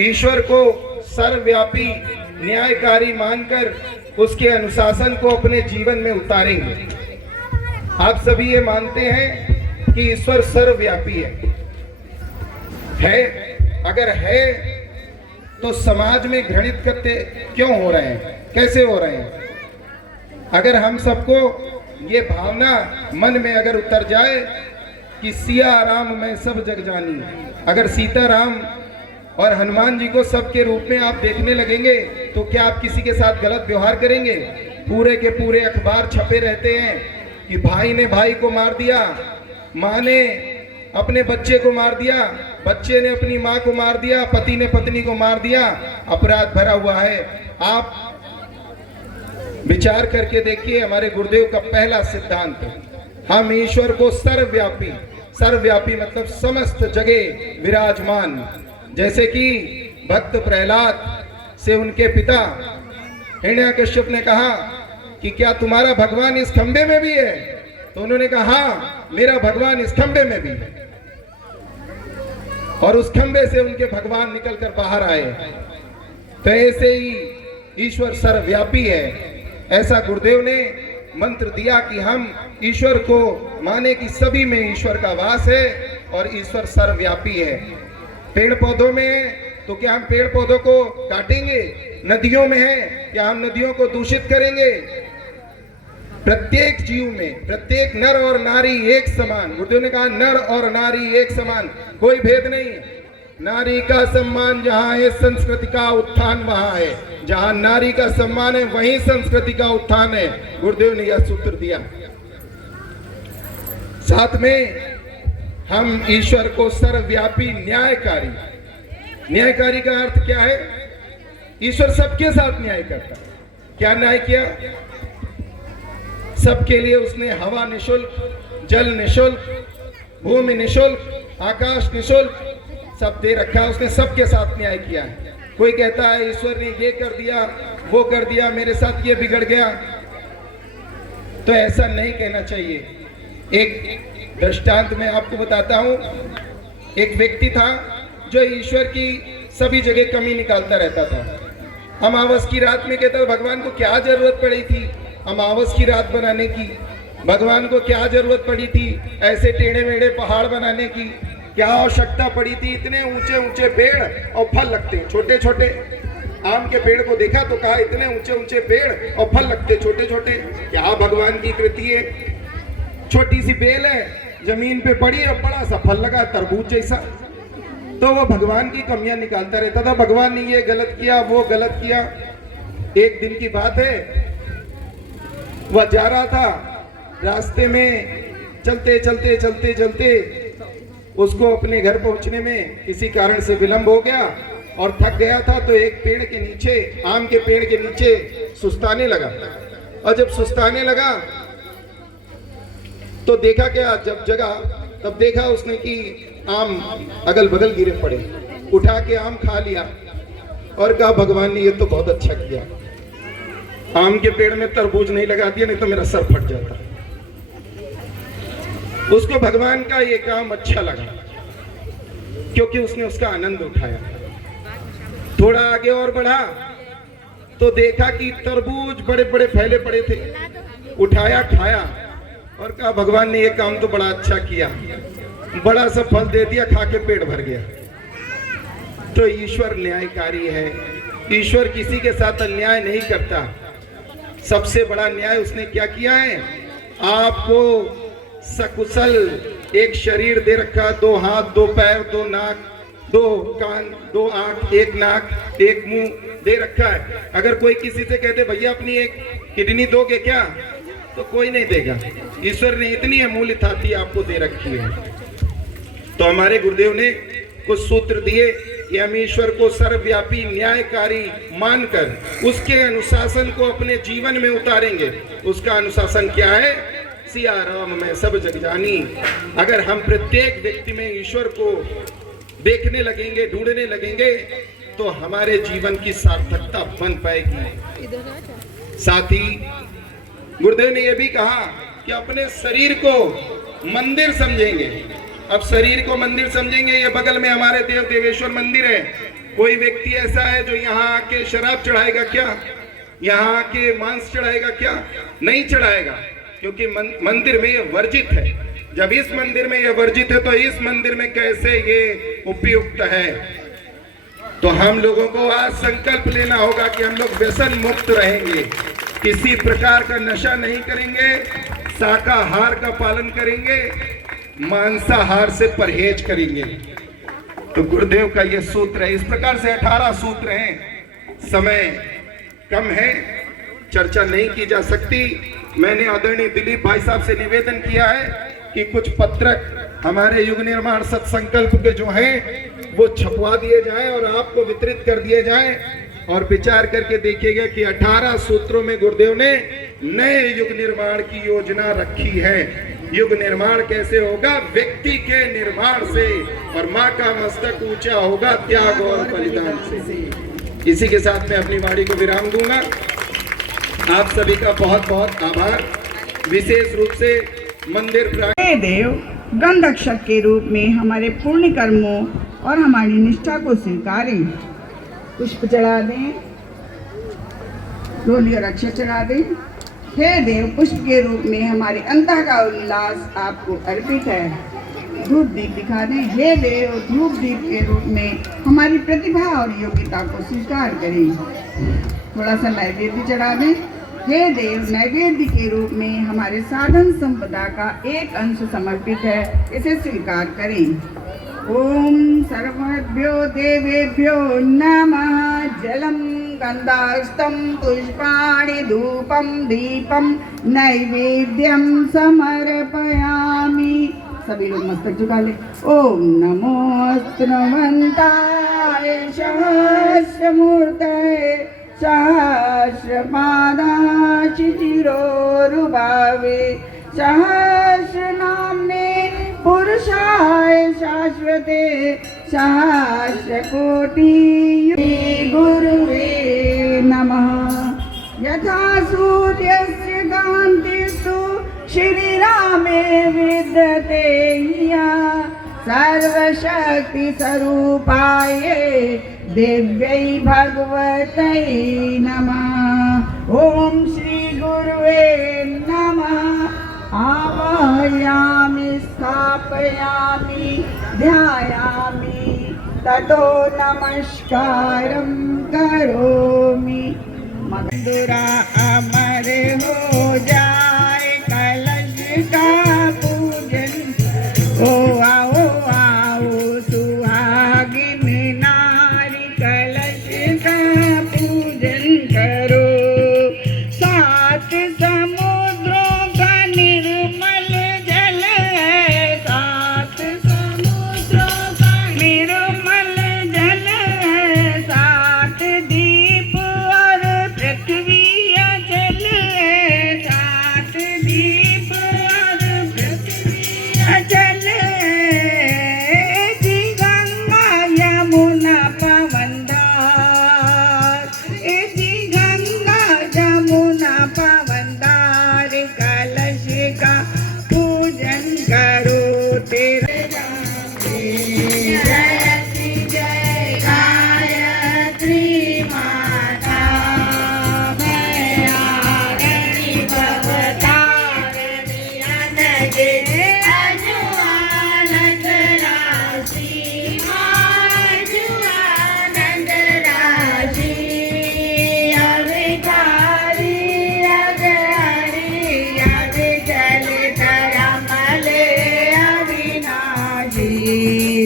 ईश्वर को सर्वव्यापी न्यायकारी मानकर उसके अनुशासन को अपने जीवन में उतारेंगे। आप सभी ये मानते हैं कि ईश्वर सर्वव्यापी है? अगर है तो समाज में घृणित करते क्यों हो रहे हैं, कैसे हो रहे हैं? अगर हम सबको ये भावना मन में अगर उतर जाए कि सिया राम मैं सब जग जानी, अगर सीता राम और हनुमान जी को सबके रूप में आप देखने लगेंगे तो क्या आप किसी के साथ गलत व्यवहार करेंगे? पूरे के पूरे अखबार छपे रहते हैं कि भाई ने भाई को मार दिया, माँ ने अपने बच्चे को मार दिया, बच्चे ने अपनी माँ को मार दिया, पति ने पत्नी को मार दिया, अपराध भरा हुआ है। आप विचार करके देखिए, हमारे गुरुदेव का पहला सिद्धांत, हम ईश्वर को सर्वव्यापी, सर्वव्यापी मतलब समस्त जगह विराजमान, जैसे कि भक्त प्रहलाद से उनके पिता हिरण्यकश्यप ने कहा कि क्या तुम्हारा भगवान इस खंबे में भी है? तो उन्होंने कहा हाँ, मेरा भगवान इस खंबे में भी है। और उस खंबे से उनके भगवान निकलकर बाहर आए। तो ऐसे ही ईश्वर सर्वव्यापी है। ऐसा गुरुदेव ने मंत्र दिया कि हम ईश्वर को माने कि सभी में ईश्वर का वास है और ईश्वर सर्वव्यापी है। पेड़ पौधों में है तो क्या हम पेड़ पौधों को काटेंगे? नदियों में है क्या हम नदियों को दूषित करेंगे? प्रत्येक जीव में, प्रत्येक नर और नारी एक समान। गुरुदेव ने कहा नर और नारी एक समान, कोई भेद नहीं है। नारी का सम्मान जहाँ है, संस्कृति का उत्थान वहाँ है। जहाँ नारी का सम्मान है वहीं संस्कृति का उत्थान है। गुरुदेव ने यह सूत्र दिया। साथ में हम ईश्वर को सर्वव्यापी न्यायकारी, न्यायकारी का अर्थ क्या है? ईश्वर सबके साथ न्याय करता है। क्या न्याय किया? सबके लिए उसने हवा निशुल्क, जल निशुल्क, भूमि निशुल्क, आकाश निशुल्क, सब दे रखा है। उसने सबके साथ न्याय किया है। कोई कहता है ईश्वर ने ये कर दिया, वो कर दिया, मेरे साथ ये बिगड़ गया, तो ऐसा नहीं कहना चाहिए। एक दृष्टांत मैं आपको बताता हूँ। एक व्यक्ति था जो ईश्वर की सभी जगह कमी निकालता रहता था। अमावस की रात में कहता भगवान को क्या जरूरत पड़ी थी अमावस की रात बनाने की? भगवान को क्या जरूरत पड़ी थी ऐसे टेढ़े मेढ़े पहाड़ बनाने की? क्या आवश्यकता पड़ी थी? इतने ऊंचे ऊंचे पेड़ और फल लगते छोटे छोटे। आम के पेड़ को देखा तो कहा इतने ऊंचे ऊंचे पेड़ और फल लगते छोटे छोटे, क्या भगवान की कृति है? छोटी सी बेल है, जमीन पे पड़ी और बड़ा सा फल लगा तरबूज जैसा। तो वो भगवान की कमियां निकालता रहता था। भगवान ने ये गलत किया, वो गलत किया। एक दिन की बात है, वह जा रहा था, रास्ते में चलते चलते चलते चलते उसको अपने घर पहुंचने में किसी कारण से विलंब हो गया और थक गया था। तो एक पेड़ के नीचे, आम के पेड़ के नीचे सुस्ताने लगा। और जब सुस्ताने लगा तो देखा क्या, जब जगा तब देखा उसने कि आम अगल बगल गिरे पड़े। उठा के आम खा लिया और कहा भगवान ने ये तो बहुत अच्छा किया, आम के पेड़ में तरबूज नहीं लगा दिया, नहीं तो मेरा सर फट जाता। उसको भगवान का ये काम अच्छा लगा क्योंकि उसने उसका आनंद उठाया। थोड़ा आगे और बढ़ा तो देखा कि तरबूज बड़े बड़े फैले पड़े थे। उठाया, खाया और कहा भगवान ने ये काम तो बड़ा अच्छा किया, बड़ा सा फल दे दिया, खा के पेट भर गया। तो ईश्वर न्यायकारी है। ईश्वर किसी के साथ अन्याय नहीं करता। सबसे बड़ा न्याय उसने क्या किया है? आपको सकुशल एक शरीर दे रखा, 2 हाथ, 2 पैर, 2 नाक, 2 कान, 2 आंख, 1 नाक, 1 मुंह दे रखा है। अगर कोई किसी से कहते भैया अपनी एक किडनी दोगे क्या, तो कोई नहीं देगा। ईश्वर ने इतनी अमूल्य थाती आपको दे रखी है। तो हमारे गुरुदेव ने कुछ सूत्र दिए कि हम ईश्वर को सर्वव्यापी न्यायकारी मानकर उसके अनुशासन को अपने जीवन में उतारेंगे। उसका अनुशासन क्या है? सिया राम मैं सब जग जानी। अगर हम प्रत्येक व्यक्ति में ईश्वर को देखने लगेंगे, ढूंढने लगेंगे, तो हमारे जीवन की सार्थकता बन पाएगी। साथ ही गुरुदेव ने यह भी कहा कि अपने शरीर को मंदिर समझेंगे। अब शरीर को मंदिर समझेंगे, ये बगल में हमारे देव देवेश्वर मंदिर है, कोई व्यक्ति ऐसा है जो यहाँ आके शराब चढ़ाएगा क्या? यहाँ आके मांस चढ़ाएगा क्या? नहीं चढ़ाएगा, क्योंकि मंदिर में ये वर्जित है। जब इस मंदिर में ये वर्जित है तो इस मंदिर में कैसे ये उपयुक्त है? तो हम लोगों को आज संकल्प लेना होगा कि हम लोग व्यसन मुक्त रहेंगे, किसी प्रकार का नशा नहीं करेंगे, शाकाहार का पालन करेंगे, मांसाहार से परहेज करेंगे। तो गुरुदेव का ये सूत्र है। इस प्रकार से 18 सूत्र हैं। समय कम है, चर्चा नहीं की जा सकती। मैंने आदरणीय दिलीप भाई साहब से निवेदन किया है कि कुछ पत्रक हमारे युग निर्माण सत्संकल्प के जो हैं वो छपवा दिए जाएं और आपको वितरित कर दिए जाएं, और विचार करके देखिएगा कि 18 सूत्रों में गुरुदेव ने नए युग निर्माण की योजना रखी है। युग निर्माण कैसे होगा? व्यक्ति के निर्माण से, और माँ का मस्तक ऊंचा होगा त्याग और बलिदान से। इसी के साथ मैं अपनी वाणी को विराम दूंगा। आप सभी का बहुत बहुत आभार। विशेष रूप से मंदिर देव गंध अक्षर के रूप में हमारे पुण्य कर्मों और हमारी निष्ठा को स्वीकारें। पुष्प चढ़ा दें, डोली और अक्षर चढ़ा दें। हे देव, पुष्प के रूप में हमारे अंतः का उल्लास आपको अर्पित है। धूप दीप दिखा दें। हे देव, धूप दीप के रूप में हमारी प्रतिभा और योग्यता को स्वीकार करें। थोड़ा सा नैवेद्य चढ़ा दें। हे देव, नैवेद्य के रूप में हमारे साधन संपदा का एक अंश समर्पित है, इसे स्वीकार करें। ओम सर्वेभ्यो देवेभ्यो नमः। जलम गंधास्तम पुष्पाणि धूपम दीपम नैवेद्यम समर्पयामि। सभी लोग मस्तक झुका ले। ओम नमो स्त्रवंताय सहस्रमूर्तये सहस्रपादाचितिरोरुभावे सहस्रनाम्ने पुरुषाय शाश्वते सहस्रकोटि गुरुवे नमः। यथा सूर्यस्य कान्तिस्तु श्रीरामे विद्यते सर्वशक्ति स्वरूपाय दिव्यै भगवतै नमः। ओम श्री गुरुवे नमः। आवाहयामि स्थापयामि ध्यायामि ततो नमस्कारं करोमि। मधुरा अमर हो जाए कलश का पूजन। ओ आओ आओ सुहागिन नारी कलश का पूजन करो। सात समुद्रों का निर्मल जल है, सात समुद्रों का निर्मल जल है, सात दीप और पृथ्वी अचल है, सात दीप और पृथ्वी अचल है। जी गंगा यमुना पवन धार, जी गंगा यमुना पवन धार कलश का पूजन करो तेरे जयति जय गायत्री माता। मैं आरती भवतारिणी अनगे अजुआनंद राशि, अजुआनंद राशि। अविकारी अगहरी अविचल तरमले अविनाशी।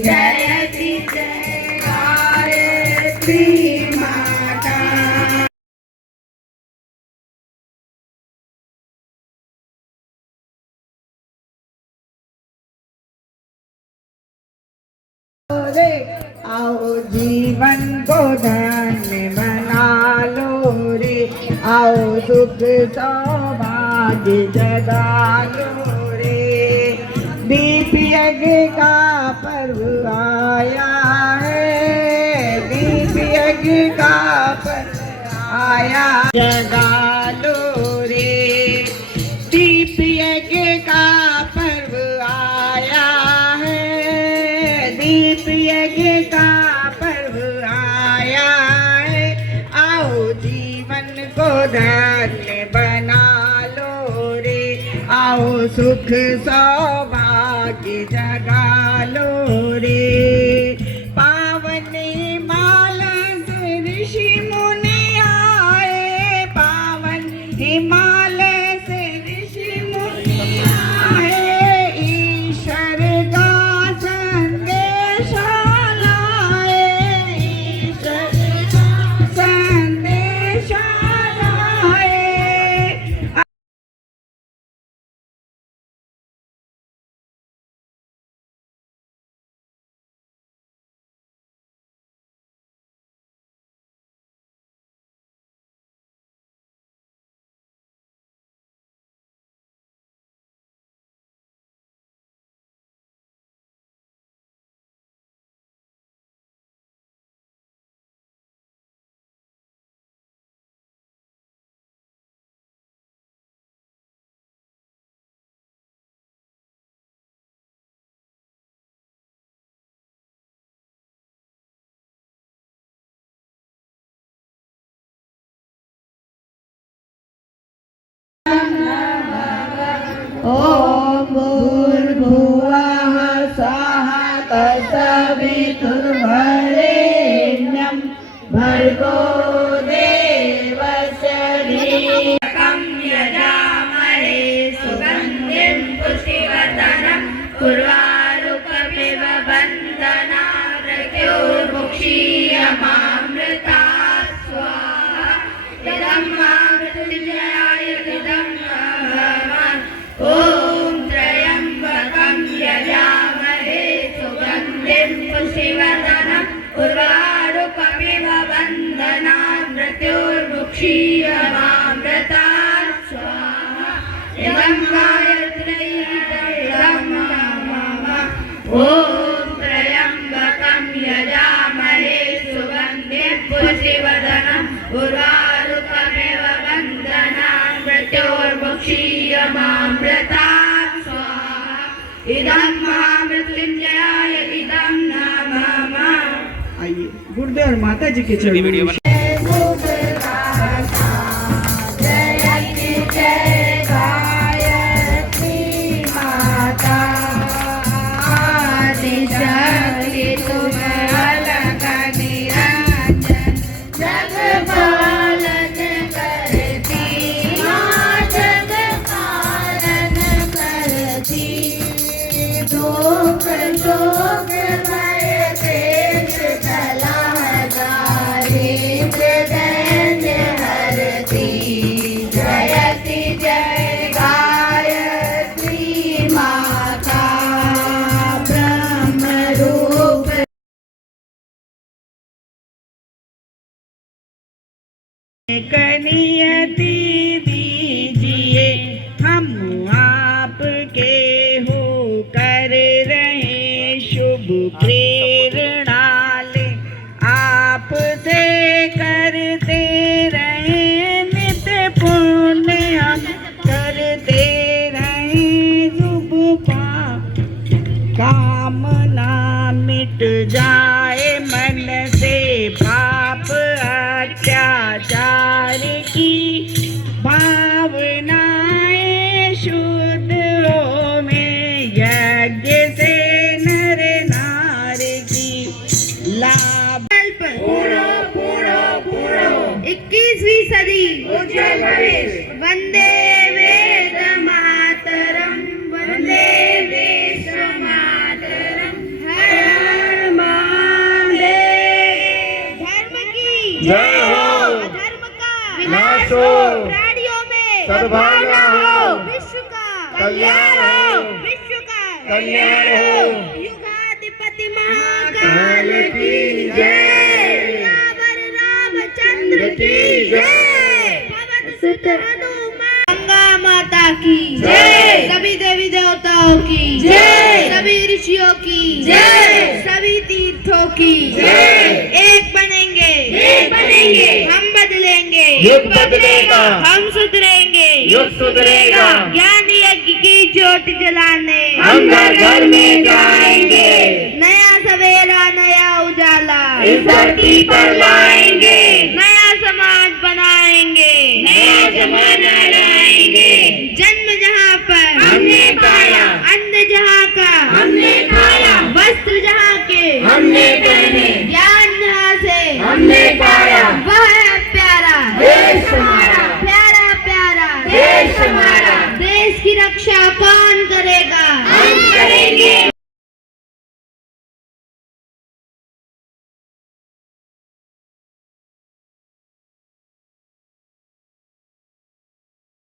जयति जय गायत्री माता। रे आओ जीवन को धन्य बना लो रे, आओ सुख सौभाग्य जगा लो रे। दीप यज्ञ का पर्व आया है, दीप यज्ञ का पर्व आया जगा लो रे। दीप यज्ञ का पर्व आया है, दीप यज्ञ का पर्व आया सुख सौभाग्य जगा लो रे। पावन हिमालय से ऋषि मुनि आए, पावन हिमालय से ऋषि मुनि आए, ईश्वर का संदेश लाए, ईश्वर का संदेश लाए। ओम भूर्भुवः स्वः तत्सवितुर्वरेण्यं भर्गो देवस्य धीमहि यजामहे सुगन्धिं पुष्टिवर्धनम् उर्वारुकमिव बन्धनात् मृत्योर्मुक्षीयमामृतात् स्वाहा। इदं मामृत्युञ्जयाय इदं ओम त्र्यंबकं यजामहे सुगन्धिं पुष्टिवर्धनम् उर्वारुकमिव बन्धनात् मृत्योर्मुक्षीयमामृतात् स्वाहा। इदं गायत्री इदं मम। ओम त्र्यंबकं यजामहे सुगन्धिं पुष्टिवर्धनम् उर्वारुकमिव बन्धनात् मृत्योर्मुक्षीयमामृतात् स्वाहा। इदं महामृत्युञ्जयाय इदं नमः। आइए गुरुदेव और माता जी के चरणों में कनियति दीजिए हम आपके हो कर रहे शुभ प्रेरणा ले, आपसे करते रहे नित्य पुण्य हम करते रहे शुभ पाप, कामना मिट जाए मन से पाप अत्याचार की भावनाएं शुद्ध हो में यज्ञ से नर नारी की लाभ। पूरो पूरो पूरो 21वीं सदी उज्जवल भविष्य। वंदे वेद मातरम, वंदे विश्व मातरम, हर हर महादेव। धर्म की जय हो, अधर्म का विनाश हो, प्राणियों में सद्भावना हो, विश्व का कल्याण हो, विश्व का कल्याण हो। युगाधिपति महाकाल की जय, रावण रामचंद्र की जय, पवन सुत हनुमान, गंगा माता की जय, सभी देवी देवताओं की जय, सभी ऋषियों की जय, सभी तीर्थों की जय। एक बनेंगे, एक बनेंगे, हम बदलेंगे, युग बदलेगा, हम सुधरेंगे, युग सुधरेगा। ज्ञान यज्ञ की ज्योत जलाने हम घर घर में जाएंगे, नया सवेरा नया उजाला इस धरती पर लाएंगे, नया समाज बनाएंगे, नया जमाना लाएंगे। जन्म जहाँ पर हमने हमने पहने